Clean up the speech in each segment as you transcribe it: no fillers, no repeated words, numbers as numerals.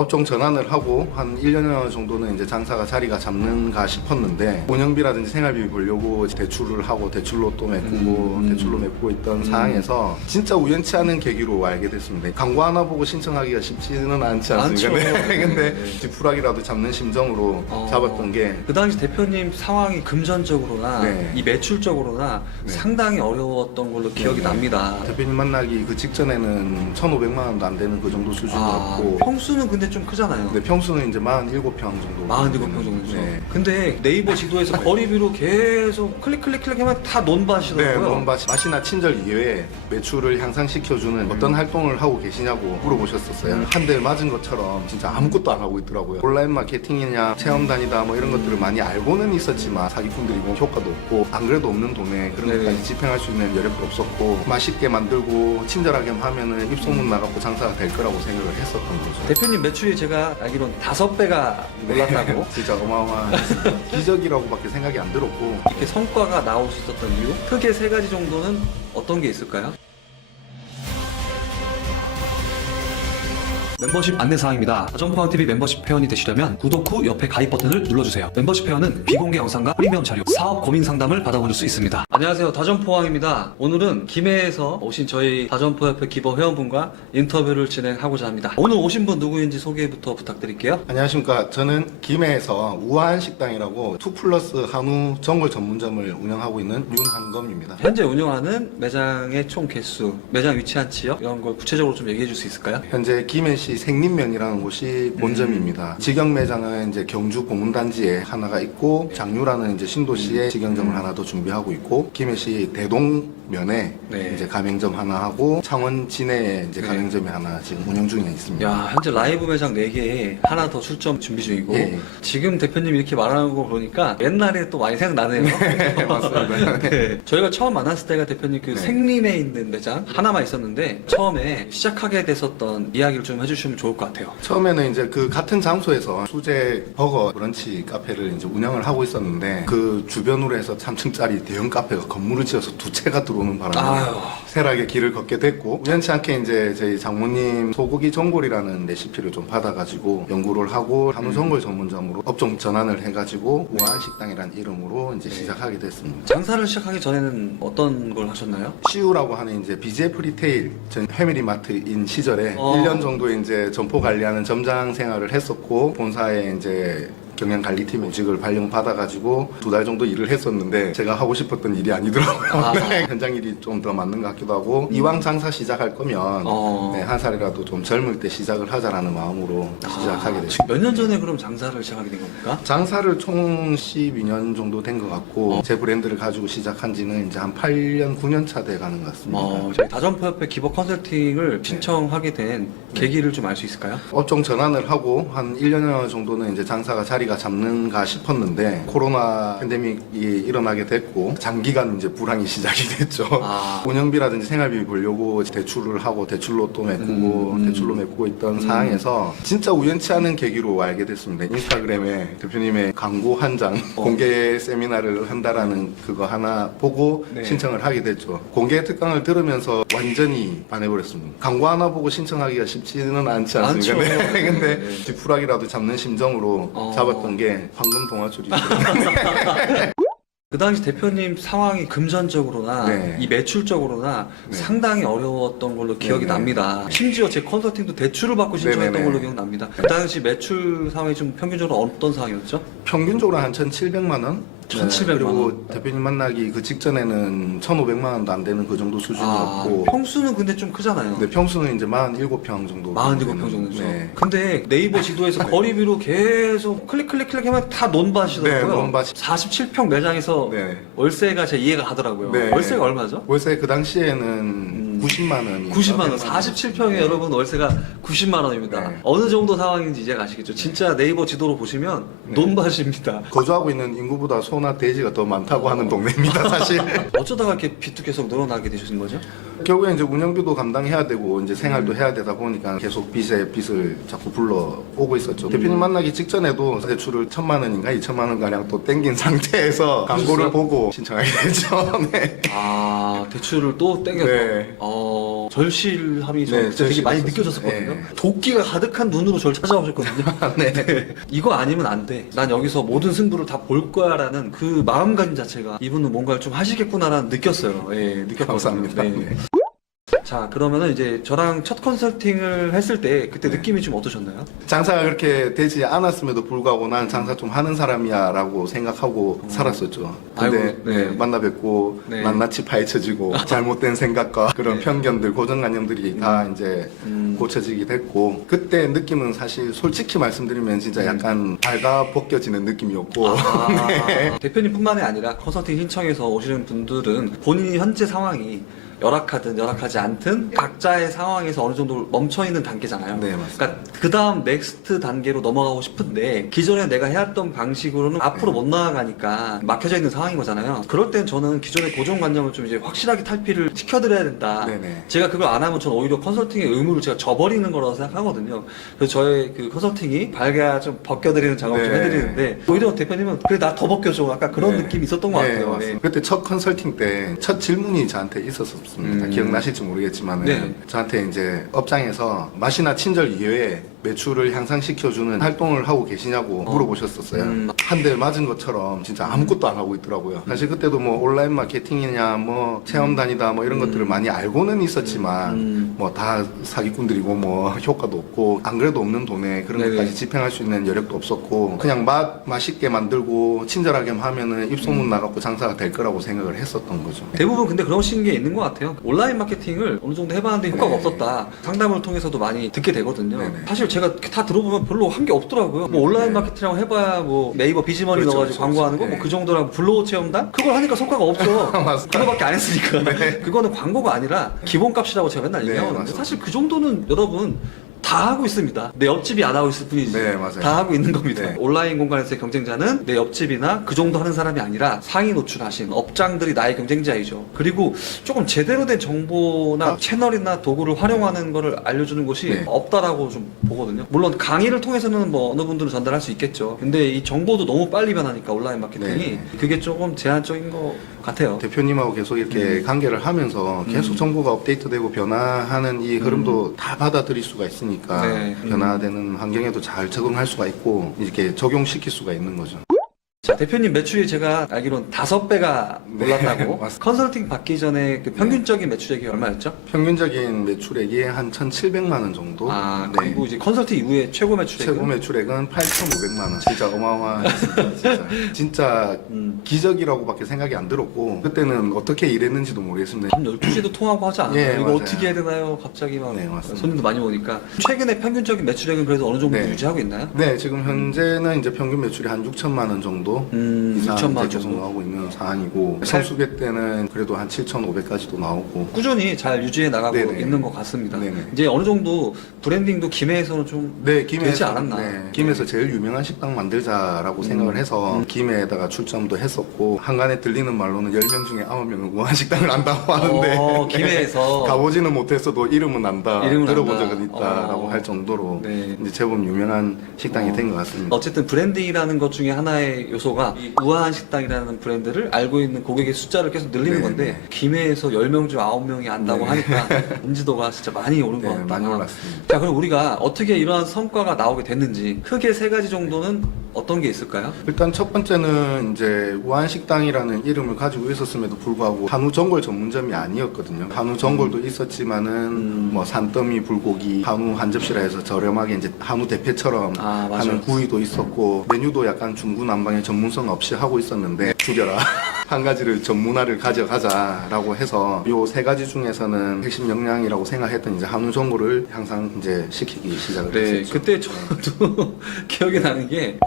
업종 전환을 하고 한 1년 정도는 이제 장사가 자리가 잡는가 싶었는데 운영비라든지 생활비 벌려고 대출을 하고 대출로 또 메꾸고 대출로 메꾸고 있던 상황에서 진짜 우연치 않은 계기로 알게 됐습니다. 광고 하나 보고 신청하기가 쉽지는 않지 않습니까? 많죠. 네. 근데 지푸라기라도 잡는 심정으로 잡았던 게 그 당시 대표님 상황이 금전적으로나 네. 이 매출적으로나 네. 상당히 어려웠던 걸로 기억이 네. 납니다. 대표님 만나기 그 직전에는 1,500만 원도 안 되는 그 정도 수준이었고 평수는 근데 좀 크잖아요. 근데 평수는 이제 47평 정도. 47평 정도죠. 네. 근데 네이버 지도에서 거리비로 계속 클릭 하면 다 네, 논밭이더라고요. 논밭 맛이나 친절 이외에 매출을 향상시켜주는 어떤 활동을 하고 계시냐고 물어보셨었어요. 한 대 맞은 것처럼 진짜 아무것도 안 하고 있더라고요. 온라인 마케팅이냐 체험단이다 뭐 이런 것들을 많이 알고는 있었지만 사기꾼들이 뭐 효과도 없고 안 그래도 없는 돈에 그런 네네. 것까지 집행할 수 있는 여력도 없었고 맛있게 만들고 친절하게 하면은 입소문 나갖고 장사가 될 거라고 생각을 했었던 거죠. 대표님 매출이 제가 알기로는 5배가 올랐다고 진짜 어마어마한 기적이라고밖에 생각이 안 들었고 이렇게 성과가 나올 수 있었던 이유? 크게 3가지 정도는 어떤 게 있을까요? 멤버십 안내사항입니다. 다점포항TV 멤버십 회원이 되시려면 구독 후 옆에 가입 버튼을 눌러주세요. 멤버십 회원은 비공개 영상과 프리미엄 자료, 사업 고민 상담을 받아보실 수 있습니다. 안녕하세요. 다점포항입니다. 오늘은 김해에서 오신 저희 다점포협회 기버 회원분과 인터뷰를 진행하고자 합니다. 오늘 오신 분 누구인지 소개부터 부탁드릴게요. 안녕하십니까. 저는 김해에서 우한식당이라고 2플러스 한우 전골 전문점을 운영하고 있는 윤한검입니다. 현재 운영하는 매장의 총 개수, 매장 위치한 지역 이런 걸 구체적으로 좀 얘기해 줄 수 있을까요? 현재 김해시 생림면이라는 곳이 본점입니다. 직영 매장은 이제 경주 고문단지에 하나가 있고 장유라는 이제 신도시에 직영점을 하나 더 준비하고 있고 김해시 대동면에 네. 이제 가맹점 하나 하고 창원 진해에 이제 네. 가맹점이 하나 지금 운영 중에 있습니다. 야, 현재 라이브 매장 4개에 하나 더 출점 준비 중이고 예. 지금 대표님이 이렇게 말하는 거 보니까 옛날에 또 많이 생각나네요. 네, 맞습니다. 네. 저희가 처음 만났을 때가 대표님 그 네. 생림에 있는 매장 하나만 있었는데 처음에 시작하게 됐었던 이야기를 좀 해주시면 좋을 것 같아요. 처음에는 이제 그 같은 장소에서 수제 버거 브런치 카페를 이제 운영을 하고 있었는데 그 주변으로 해서 3층짜리 대형 카페가 건물을 지어서 2채가 들어오는 바람에 아유. 세락의 길을 걷게 됐고 우연치 않게 이제 저희 장모님 소고기 전골이라는 레시피를 좀 받아가지고 연구를 하고 한우 전골 전문점으로 업종 전환을 해가지고 우한식당이라는 이름으로 이제 시작하게 됐습니다. 장사를 시작하기 전에는 어떤 걸 하셨나요? CU라고 하는 이제 BJF 리테일 전 패밀리마트인 시절에 어. 1년 정도 이제 점포 관리하는 점장 생활을 했었고 본사에 이제 경영관리팀 조직을 발령받아가지고 2달 정도 일을 했었는데 제가 하고 싶었던 일이 아니더라고요. 아. 네, 현장 일이 좀 더 맞는 것 같기도 하고 이왕 장사 시작할 거면 네, 한 살이라도 좀 젊을 때 시작을 하자라는 마음으로 시작하게 됐습니다. 몇 년 전에 그럼 장사를 시작하게 된 겁니까? 장사를 총 12년 정도 된 것 같고 제 브랜드를 가지고 시작한 지는 이제 한 8년, 9년 차 돼 가는 것 같습니다. 저희 다점포협회 기버 컨설팅을 신청하게 된 계기를 좀 알 수 있을까요? 업종 전환을 하고 한 1년 정도는 이제 장사가 자리가 잡는가 싶었는데 코로나 팬데믹이 일어나게 됐고 장기간 이제 불황이 시작이 됐죠. 운영비라든지 생활비 벌려고 대출을 하고 대출로 또 메꾸고 대출로 메꾸고 있던 상황에서 진짜 우연치 않은 계기로 알게 됐습니다. 인스타그램에 대표님의 광고 한 장 공개 세미나를 한다라는 그거 하나 보고 네. 신청을 하게 됐죠. 공개 특강을 들으면서 완전히 반해버렸습니다. 광고 하나 보고 신청하기가 쉽지는 않지 않습니까? 않죠. 네. 근데 네. 지푸라기라도 잡는 심정으로 잡았던 게 황금 동화줄이죠. 그 당시 대표님 상황이 금전적으로나 네. 이 매출적으로나 네. 상당히 어려웠던 걸로 기억이 네네. 납니다. 심지어 제 컨설팅도 대출을 받고 신청했던 네네네. 걸로 기억납니다. 그 당시 매출 상황이 좀 평균적으로 어떤 상황이었죠? 평균적으로 한 1,700만 원? 1,700만 그리고 원. 대표님 만나기 그 직전에는 1,500만 원도 안 되는 그 정도 수준이었고 평수는 근데 좀 크잖아요. 근데 평수는 이제 47평 정도 47평 정도죠. 네. 근데 네이버 지도에서 거리비로 계속 클릭 하면 다 논밭이더라고요. 네, 논밭. 47평 매장에서 네. 월세가 제 이해가 가더라고요. 네. 월세가 얼마죠? 월세 그 당시에는 90만 원이 90만 원. 47평에 여러분 월세가 90만 원입니다. 네. 어느 정도 상황인지 이제 아시겠죠? 진짜 네이버 지도로 보시면 논밭입니다. 거주하고 있는 인구보다 소나 돼지가 더 많다고 하는 동네입니다, 사실. 어쩌다가 이렇게 빚도 계속 늘어나게 되신 거죠? 결국에 이제 운영비도 감당해야 되고 이제 생활도 해야 되다 보니까 계속 빚에 빚을 자꾸 불러 오고 있었죠. 대표님 만나기 직전에도 대출을 1,000만 원인가 2,000만 원 가량 또 땡긴 상태에서 광고를 그러셨어요? 보고 신청하게 됐죠. 네. 대출을 또 땡겨서. 네. 절실함이 저 네, 진짜 되게 많이 절실했었어요. 느껴졌었거든요. 네. 도끼가 가득한 눈으로 저를 찾아오셨거든요. 네. 이거 아니면 안 돼. 난 여기서 모든 승부를 다 볼 거야라는 그 마음가짐 자체가 이분은 뭔가를 좀 하시겠구나라는 느꼈어요. 예, 느꼈거든요. 감사합니다. 네. 네. 자, 그러면은 이제 저랑 첫 컨설팅을 했을 때 그때 느낌이 좀 어떠셨나요? 장사가 그렇게 되지 않았음에도 불구하고 난 장사 좀 하는 사람이야 라고 생각하고 살았었죠. 근데 아이고, 네. 만나 뵙고 네. 낱낱이 파헤쳐지고 잘못된 생각과 그런 네. 편견들, 고정관념들이 다 이제 고쳐지게 됐고, 그때 느낌은 사실 솔직히 말씀드리면 진짜 약간 발가 벗겨지는 느낌이었고 아, 대표님뿐만이 아니라 컨설팅 신청해서 오시는 분들은 본인이 현재 상황이 열악하든 열악하지 않든 각자의 상황에서 어느 정도 멈춰 있는 단계잖아요. 네, 맞습니다. 그러니까 그 다음 넥스트 단계로 넘어가고 싶은데 기존에 내가 해왔던 방식으로는 앞으로 못 나아가니까 막혀져 있는 상황인 거잖아요. 그럴 땐 저는 기존의 고정관념을 좀 이제 확실하게 탈피를 시켜드려야 된다. 네네. 제가 그걸 안 하면 저는 오히려 컨설팅의 의무를 제가 저버리는 거라고 생각하거든요. 그래서 저의 그 컨설팅이 발가 좀 벗겨드리는 작업을 좀 네. 해드리는데 오히려 대표님은 그래 나 더 벗겨줘. 아까 그런 네. 느낌이 있었던 것 네, 같아요. 맞습니다. 그때 첫 컨설팅 때 첫 질문이 저한테 있었습니다. 기억나실지 모르겠지만 네. 저한테 이제 업장에서 맛이나 친절 이외에 매출을 향상시켜주는 활동을 하고 계시냐고 물어보셨었어요. 한 대 맞은 것처럼 진짜 아무것도 안 하고 있더라고요. 사실 그때도 뭐 온라인 마케팅이냐 뭐 체험단이다 뭐 이런 것들을 많이 알고는 있었지만 뭐 다 사기꾼들이고 뭐 효과도 없고 안 그래도 없는 돈에 그런 네네. 것까지 집행할 수 있는 여력도 없었고 그냥 맛있게 만들고 친절하게 하면은 입소문 나갖고 장사가 될 거라고 생각을 했었던 거죠. 대부분 근데 그런 게 있는 것 같아요. 온라인 마케팅을 어느 정도 해봤는데 효과가 네. 없었다. 상담을 통해서도 많이 듣게 되거든요. 네네. 사실 제가 다 들어보면 별로 한 게 없더라고요. 뭐 온라인 네. 마케팅이라고 해봐야 뭐 네이버 비즈머니 그렇죠, 넣어가지고 그렇죠, 광고하는 거 뭐 네. 그 정도라고 블로그 체험단? 그걸 하니까 성과가 없어. 맞습니다. 그거밖에 안 했으니까. 그거는 광고가 아니라 기본값이라고 제가 맨날 네, 얘기하거든요. 맞습니다. 사실 그 정도는 여러분 다 하고 있습니다. 내 옆집이 안 하고 있을 뿐이지. 네, 맞아요. 다 하고 있는 겁니다. 네. 온라인 공간에서의 경쟁자는 내 옆집이나 그 정도 하는 사람이 아니라 상위 노출하신 업장들이 나의 경쟁자이죠. 그리고 조금 제대로 된 정보나 채널이나 도구를 활용하는 거를 알려주는 곳이 네. 없다라고 좀 보거든요. 물론 강의를 통해서는 뭐 어느 분들은 전달할 수 있겠죠. 근데 이 정보도 너무 빨리 변하니까 온라인 마케팅이 네. 그게 조금 제한적인 것 같아요. 대표님하고 계속 이렇게 관계를 하면서 계속 정보가 업데이트되고 변화하는 이 흐름도 다 받아들일 수가 있으니까 네. 변화되는 환경에도 잘 적응할 수가 있고 이렇게 적용시킬 수가 있는 거죠. 자, 대표님 매출이 제가 알기로는 5배가 네, 올랐다고. 맞습니다. 컨설팅 받기 전에 그 평균적인 매출액이 얼마였죠? 평균적인 매출액이 한 1,700만 원 정도. 아, 네. 그리고 이제 컨설팅 이후에 최고 매출액은? 최고 매출액은 8,500만 원. 진짜 어마어마했습니다. 진짜, 진짜 기적이라고밖에 생각이 안 들었고 그때는 어떻게 일했는지도 모르겠습니다. 밤 12시에도 통화하고 하지 않아요? 예, 이거 맞아요. 어떻게 해야 되나요? 갑자기 막 네, 맞습니다. 손님도 많이 오니까. 최근에 평균적인 매출액은 그래도 어느 정도 네. 유지하고 있나요? 네, 지금 현재는 이제 평균 매출이 한 6천만 원 정도 이상 6천만 원 이제 계속 정도. 나오고 있는 사안이고 성수기 때는 그래도 한 7,500까지도 나오고 꾸준히 잘 유지해 나가고 네네. 있는 것 같습니다. 네네. 이제 어느 정도 브랜딩도 김해에서는 좀 네, 되지 않았나? 네, 김해에서 제일 유명한 식당 만들자라고 생각을 해서 김해에다가 출점도 했었고 한간에 들리는 말로는 10명 중에 9명은 우한 식당을 안다고 하는데 김해에서 가보지는 못했어도 이름은 안다, 이름은 들어본 안다. 적은 있다라고 어. 할 정도로 네. 이제 제법 유명한 식당이 된 것 같습니다. 어쨌든 브랜딩이라는 것 중에 하나의 요소가 이 우아한 식당이라는 브랜드를 알고 있는 고객의 숫자를 계속 늘리는 네, 건데 네. 김해에서 10명 중 9명이 안다고 하니까 인지도가 진짜 많이 오른 것 네, 같다. 많이 올랐습니다. 자, 그럼 우리가 어떻게 이러한 성과가 나오게 됐는지 크게 3가지 정도는 어떤 게 있을까요? 일단 첫 번째는 이제 우한식당이라는 이름을 가지고 있었음에도 불구하고 한우 전골 전문점이 아니었거든요. 한우 전골도 있었지만은 뭐 산더미 불고기, 한우 한 접시라 해서 저렴하게 이제 한우 대패처럼 아, 맞아요. 하는 구이도 있었고 메뉴도 약간 중구난방의 전문성 없이 하고 있었는데 죽여라. 한 가지를 전문화를 가져가자라고 해서 요 3가지 중에서는 핵심 역량이라고 생각했던 이제 한우 전골을 항상 이제 시키기 시작을 네, 했었죠. 그때 저도 기억이 나는 게,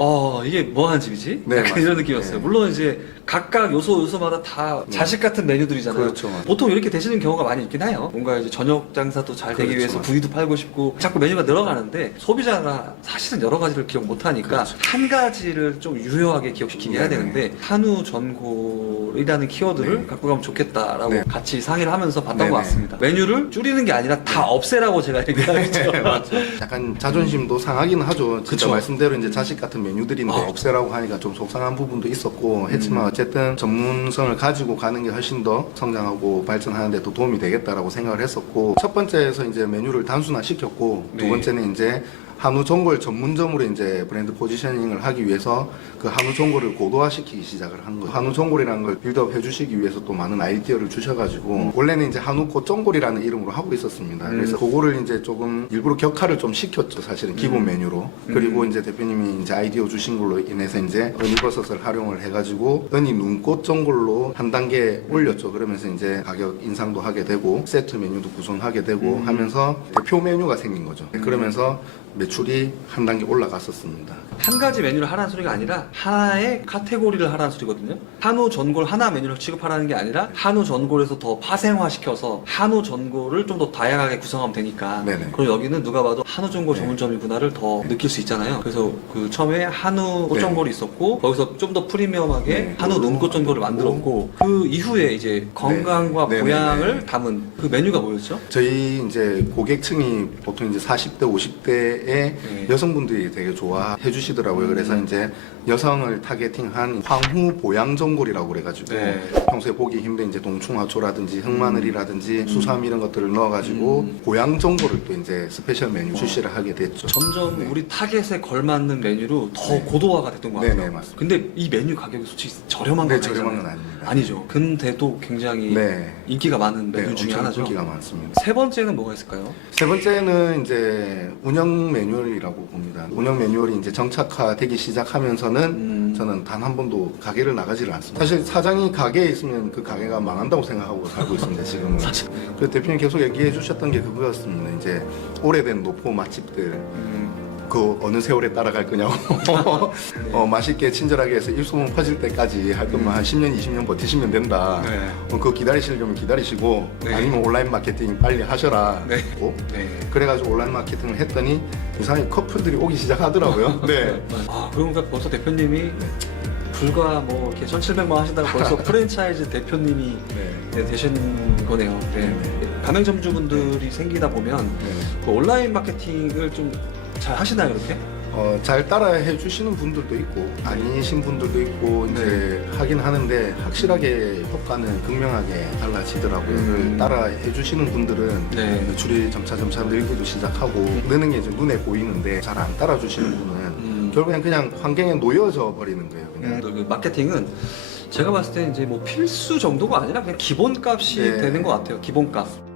이게 뭐 하는 집이지? 네, 약간 이런 맞습니다. 느낌이었어요. 네. 물론 이제 각각 요소마다 다 자식 같은 메뉴들이잖아요. 그렇죠, 맞아요. 보통 이렇게 되시는 경우가 많이 있긴 해요. 뭔가 이제 저녁 장사도 잘 되기 그렇죠, 위해서 맞아요. 부위도 팔고 싶고 자꾸 메뉴가 늘어가는데 소비자가 사실은 여러 가지를 기억 못 하니까 그렇죠. 한 가지를 좀 유효하게 기억시키게 해야 네네. 되는데 한우 전골 전골이라는 키워드를 네. 갖고 가면 좋겠다라고 네. 같이 상의를 하면서 봤던 네네. 것 같습니다. 메뉴를 줄이는 게 아니라 다 없애라고 제가 얘기하죠. 약간 자존심도 상하기는 하죠. 진짜 그쵸. 말씀대로 이제 자식 같은 메뉴들인데 없애라고 하니까 좀 속상한 부분도 있었고 했지만 어쨌든 전문성을 가지고 가는 게 훨씬 더 성장하고 발전하는 데 도 도움이 되겠다라고 생각을 했었고, 첫 번째에서 이제 메뉴를 단순화시켰고 네. 두 번째는 이제 한우 전골 전문점으로 이제 브랜드 포지셔닝을 하기 위해서 그 한우 전골을 고도화시키기 시작을 한 거예요. 한우 전골이라는 걸 빌드업 해주시기 위해서 또 많은 아이디어를 주셔가지고 원래는 이제 한우 고전골이라는 이름으로 하고 있었습니다. 그래서 그거를 이제 조금 일부러 격화를 좀 시켰죠, 사실은 기본 메뉴로. 그리고 이제 대표님이 이제 아이디어 주신 걸로 인해서 이제 은이버섯을 활용을 해가지고 은이 눈꽃 전골로 한 단계 올렸죠. 그러면서 이제 가격 인상도 하게 되고 세트 메뉴도 구성하게 되고 하면서 대표 메뉴가 생긴 거죠. 그러면서 매출이 한 단계 올라갔었습니다. 한 가지 메뉴를 하라는 소리가 아니라 하나의 카테고리를 하라는 소리거든요. 한우 전골 하나 메뉴를 취급하라는 게 아니라 한우 전골에서 더 파생화시켜서 한우 전골을 좀 더 다양하게 구성하면 되니까. 네네. 그리고 여기는 누가 봐도 한우 전골 네. 전문점이구나를 더 느낄 수 있잖아요. 그래서 그 처음에 한우 꽃전골이 있었고 거기서 좀 더 프리미엄하게 네. 한우 눈꽃전골을 만들었고 그 이후에 이제 건강과 네. 보양을 네네네. 담은 그 메뉴가 뭐였죠? 저희 이제 고객층이 보통 이제 40대, 50대의 여성분들이 되게 좋아해 주시더라고요. 그래서 이제 여성을 타겟팅한 황후 보양 전골이라고 그래가지고 네. 평소에 보기 힘든 이제 동충하초라든지 흑마늘이라든지 수삼 이런 것들을 넣어가지고 보양 전골을 또 이제 스페셜 메뉴 출시를 하게 됐죠. 점점 네. 우리 타겟에 걸맞는 메뉴로 더 네. 고도화가 됐던 것 같아요. 네네, 맞습니다. 근데 이 메뉴 가격이 솔직히 저렴한 건 네, 아니잖아요. 저렴한 건 아닙니다. 아니죠. 근데도 굉장히 네. 인기가 많은 메뉴 네, 중에 엄청 하나죠. 인기가 많습니다. 세 번째는 뭐가 있을까요? 세 번째는 이제 운영 매뉴얼이라고 봅니다. 운영 매뉴얼이 이제 정착화되기 시작하면서는 저는 단 한 번도 가게를 나가지를 않습니다. 사실 사장이 가게에 있으면 그 가게가 망한다고 생각하고 살고 있습니다, 지금은. 그 대표님 계속 얘기해 주셨던 게 그거였습니다. 이제 오래된 노포 맛집들. 그 어느 세월에 따라갈 거냐고 맛있게 친절하게 해서 입소문 퍼질 때까지 할 거면 한 10년 20년 버티시면 된다. 네. 그거 기다리시려면 기다리시고 네. 아니면 온라인 마케팅 빨리 하셔라. 네. 고 네. 그래가지고 온라인 마케팅을 했더니 이상하게 커플들이 오기 시작하더라고요. 네. 아, 그러니까 벌써 대표님이 불과 뭐 이렇게 1,700만 하신다고 벌써 프랜차이즈 대표님이 네. 되신 거네요. 네. 가맹점주분들이 생기다 보면 네. 그 온라인 마케팅을 좀 잘 하시나요, 이렇게? 잘 따라해 주시는 분들도 있고 아니신 분들도 있고 이제 하긴 하는데 확실하게 효과는 극명하게 달라지더라고요. 따라해 주시는 분들은 네. 매출이 점차 늘기도 시작하고 느는 게 이제 눈에 보이는데 잘 안 따라 주시는 분은 결국엔 그냥 환경에 놓여져 버리는 거예요. 그냥. 그 마케팅은 제가 봤을 때 이제 뭐 필수 정도가 아니라 그냥 기본값이 네. 되는 것 같아요. 기본값.